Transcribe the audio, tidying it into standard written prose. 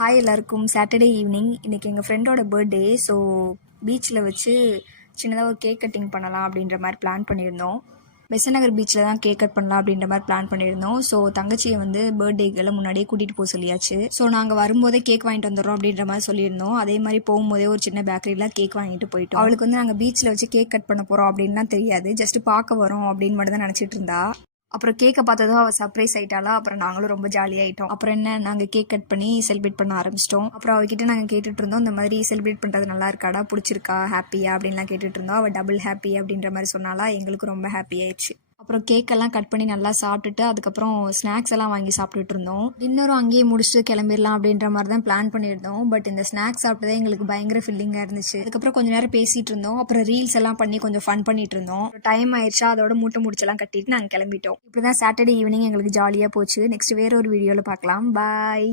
Hi எல்லாருக்கும். Saturday evening இன்றைக்கி எங்கள் ஃப்ரெண்டோட பர்த்டே. ஸோ பீச்சில் வச்சு சின்னதாக ஒரு கேக் கட்டிங் பண்ணலாம் அப்படின்ற மாதிரி பிளான் பண்ணியிருந்தோம். பெசநகர் பீச்சில் தான் கேக் கட் பண்ணலாம் அப்படின்ற மாதிரி பிளான் பண்ணியிருந்தோம். ஸோ தங்கச்சியை வந்து பர்த்டேக்கெல்லாம் முன்னாடியே கூட்டிகிட்டு போக சொல்லியாச்சு. ஸோ நாங்கள் வரும்போதே கேக் வாங்கிட்டு வந்துடுறோம் அப்படின்ற மாதிரி சொல்லியிருந்தோம். அதே மாதிரி போகும்போதே ஒரு சின்ன பேக்கரியில் கேக் வாங்கிட்டு போயிட்டோம். அவளுக்கு வந்து நாங்கள் பீச்சில் வச்சு கேக் கட் பண்ண போகிறோம் அப்படின்லாம் தெரியாது. ஜஸ்ட் பார்க்க வரோம் அப்படின்னு மட்டும் தான் நினச்சிட்டு இருந்தா. அப்புறம் கேக்கை பார்த்ததும் அவள் சர்ப்ரைஸ் ஆகிட்டாளா. அப்புறம் நாங்களும் ரொம்ப ஜாலியாகிட்டோம். அப்புறம் என்ன, நாங்கள் கேக் கட் பண்ணி செலிப்ரேட் பண்ண ஆரம்பிச்சிட்டோம். அப்புறம் அவகிட்ட நாங்கள் கேட்டுட்டு இருந்தோம், இந்த மாதிரி செலிப்ரேட் பண்ணுறது நல்லா இருக்காடா, பிடிச்சிருக்கா, ஹாப்பியா அப்படின்லாம் கேட்டுட்டு இருந்தோம். அவள் டபுள் ஹாப்பி அப்படின்ற மாதிரி சொன்னாலா. எங்களுக்கு ரொம்ப ஹாப்பி ஆயிடுச்சு. அப்புறம் கேக்கெல்லாம் கட் பண்ணி நல்லா சாப்பிட்டுட்டு அதுக்கப்புறம் ஸ்நாக்ஸ் எல்லாம் வாங்கி சாப்பிட்டுட்டு இருந்தோம். டின்னரும் அங்கேயே முடிச்சுட்டு கிளம்பிடலாம் அப்படின்ற மாதிரி தான் பிளான் பண்ணியிருந்தோம். பட் இந்த ஸ்நாக்ஸ் சாப்பிட்டதே எங்களுக்கு பயங்கர ஃபில்லிங்காக இருந்துச்சு. அதுக்கப்புறம் கொஞ்சம் நேரம் பேசிட்டு இருந்தோம். அப்புறம் ரீல்ஸ் எல்லாம் பண்ணி கொஞ்சம் ஃபன் பண்ணிட்டு இருந்தோம். டைம் ஆயிடுச்சா, அதோட மூட்டை முடிச்செல்லாம் கட்டிட்டு நாங்கள் கிளம்பிட்டோம். இப்படிதான் சாட்டர்டே ஈவினிங் எங்களுக்கு ஜாலியாக போச்சு. நெக்ஸ்ட் வேற ஒரு வீடியோவில் பார்க்கலாம். பாய்.